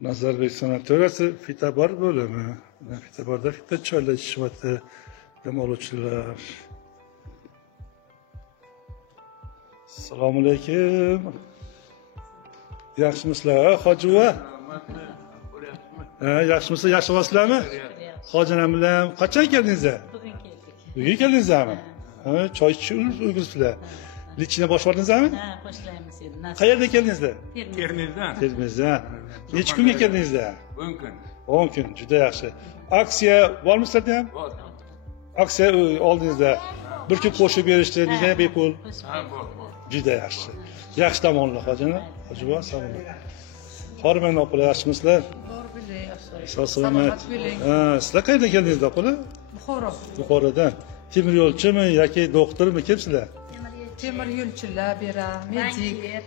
Nazarbek sanatoriyasi fitobor bo'limi. Fitoborda fito choylar ichishyapti. Dam oluvchilar. Assalomu alaykum. Yaxshimisizlar, hojiva? Yaxshimisiz, yaxshi olasizlarmi? Hojinim bilan qachon keldingiz? Bugun keldik. Bugun keldingizmi? Choy ichib ulgursizlar. Lichina boshlabdingizmi? Ha, qo'shlaymiz endi. Qayerdan keldingizlar? Termizdan. Termizdan. Necha kunga keldingizlar? 10 kun. 10 kun, juda yaxshi. Aksiya bormi sizlarda ham? Bor. Aksiya oldingizda bir kun qo'shib berishdi, nega bepul? Ha, bor. Juda yaxshi. Yaxshi tomonlar hojini. Hojiboy, salom. Hormon opalar yaxshimisizlar? Bor bilan yaxshi. Sog' salomat. Ha, sizlar qayerdan keldingiz opalar? Buxoro. Buxorodan. Temir yo'lchimi yoki doktormi kimsizlar? Temir yo'lchilar bera, medik.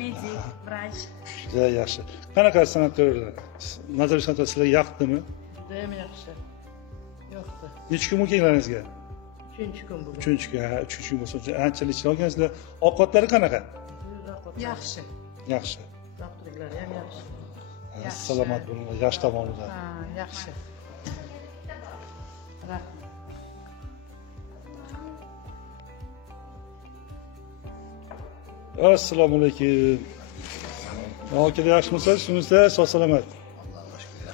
Medik, vrach. Juda yaxshi. Qanaqa sanatoriylar? Nazarbek sanatoriyasi sizlarga yoqdimi? Judayam yaxshi. Yo'qdi. Necha kun kelganingizga? 3-chi kun bugun. 3 kun, 3 kun bo'lsa ancha lichna olgansizlar. Ovqatlari qanaqa? Yaxshi. Yaxshi. Doktorlar ham yaxshi. Salomat bo'linglar, yaxshi tomonlar. Ha, yaxshi. Rahmat. Assalomu alaykum. Aka yaxshimisiz? Shunisiz, sog' salomat.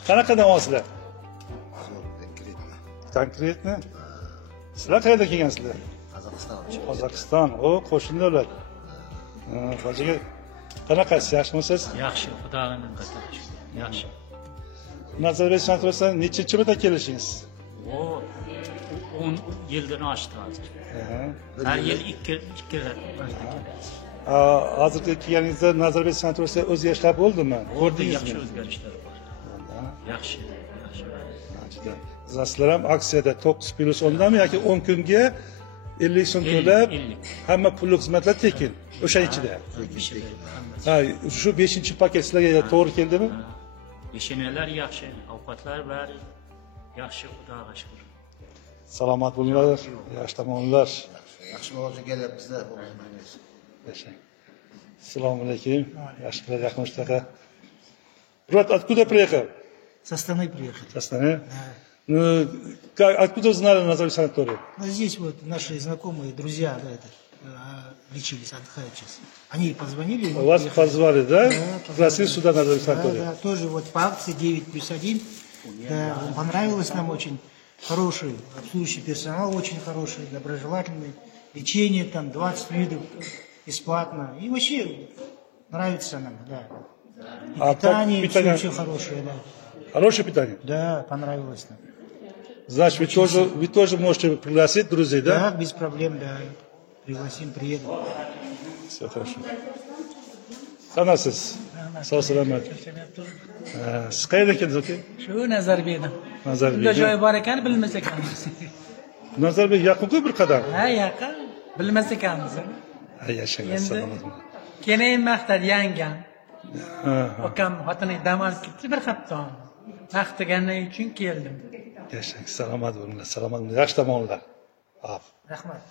Qanaqadan olasizlar? Konkretni? Sizlar qayerdan kelgansizlar? Qozog'iston. O, qo'shnilar. Hojiga qanaqasiz? Yaxshimisiz? Yaxshi, xudoning qadri. Yaxshi. Nazarbek sanatoriyasidan nechinchi marta kelishingiz? O 10 yildan oshdi hozir. Har yil 2 marta kelamiz. Hozirgi kelganingizda Nazarbek sanatoriyasida o'zgarishlar bo'ldimi? Ko'rdingizmi? Yaxshi o'zgarishlar bor. Yaxshi, yaxshi. Juda. Sizlar ham aksiyada 9+10dami yoki 10 kunga 50 so'm to'lab, hamma pullik xizmatlar tekin. O'sha ichida. Ha, shu 5-paket sizlarga to'g'ri keldimi? Beshinalar yaxshi, ovqatlar bari yaxshi, xudoga shukr. Salomat bo'linglar, yaxshi tomonlar. Yaxshi bo'lsa kelyapmiz-da, bo'lmaymiz. Yashang. Assalomu alaykum. Yaxshilar, yaqinishdaqa. Брат, откуда приехал? Со страны приехали. Со страны? Ну, откуда узнали Назarbek санаторию? Ну, здесь вот наши знакомые, друзья, да, лечились, отдыхают сейчас. Они позвонили. Вас позвали, да? Да, Пригласили сюда Назarbek да, санаторию. да, тоже вот по акции 9+1. Да, понравилось нам очень. Хороший обслуживающий персонал, очень хороший, доброжелательный. Лечение там 20 видов бесплатно. И вообще нравится нам, да. И А питание, как питание? все хорошее, да. Хорошее питание? Да, понравилось нам. Значит, вы тоже можете пригласить друзей, да? Да, без проблем, да. Пригласим, приедут. Все хорошо. Qanaqasiz? Sog' salomat. Siz qayerdan keldingiz, aka? Shu Nazarbekdan. Nazarbek. Bunda joy bor ekan, bilmas ekanmiz. Nazarbek yaqin-ku bir qadam. Ha, yaqin. Bilmas ekanmiz. Ha, yashang, Endi salomat bo'ling. keyin maqtad yangam. Ha, Akam xotini dam olib ketdi bir hafta. Maqtagandan uchun keldim. yashang, salomat bo'linglar, salomat bo'linglar, yaxshi tomonlar. Hop. Rahmat.